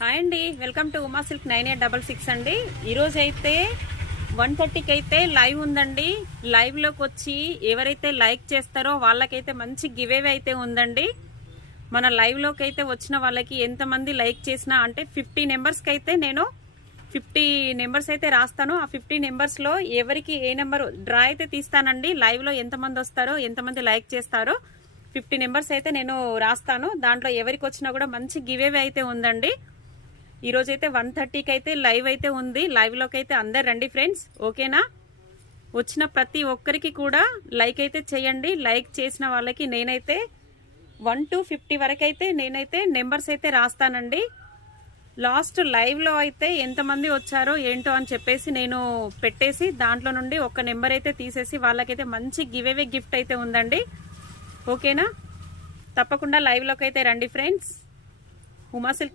Hi అండి, welcome to Uma silk 9866 అండి. ఈరోజు అయితే 1:30కి అయితే లైవ్ ఉందండి. లైవ్లోకి వచ్చి ఎవరైతే లైక్ చేస్తారో వాళ్ళకైతే మంచి గివేవే అయితే ఉందండి. మన లైవ్లోకి అయితే వచ్చిన వాళ్ళకి ఎంతమంది లైక్ చేసినా అంటే 50 నెంబర్స్కి అయితే నేను 50 నెంబర్స్ అయితే రాస్తాను. ఆ 50 నెంబర్స్లో ఎవరికి ఏ నెంబర్ డ్రా అయితే తీస్తానండి. లైవ్లో ఎంతమంది వస్తారో, ఎంతమంది లైక్ చేస్తారో 50 నెంబర్స్ అయితే నేను రాస్తాను. దాంట్లో ఎవరికి వచ్చినా కూడా మంచి గివేవే అయితే ఉందండి. ఈ రోజు అయితే 1:30కి అయితే లైవ్ అయితే ఉంది. లైవ్లోకి అయితే అందరు రండి ఫ్రెండ్స్, ఓకేనా? వచ్చిన ప్రతి ఒక్కరికి కూడా లైక్ అయితే చేయండి. లైక్ చేసిన వాళ్ళకి నేనైతే 1 to 50 వరకు అయితే నేనైతే నెంబర్స్ అయితే రాస్తానండి. లాస్ట్ లైవ్లో అయితే ఎంతమంది వచ్చారో ఏంటో అని చెప్పేసి నేను పెట్టేసి దాంట్లో నుండి ఒక నెంబర్ అయితే తీసేసి వాళ్ళకైతే మంచి గివేవే గిఫ్ట్ అయితే ఉందండి, ఓకేనా? తప్పకుండా లైవ్లోకి అయితే రండి ఫ్రెండ్స్. ఉమా సిల్క్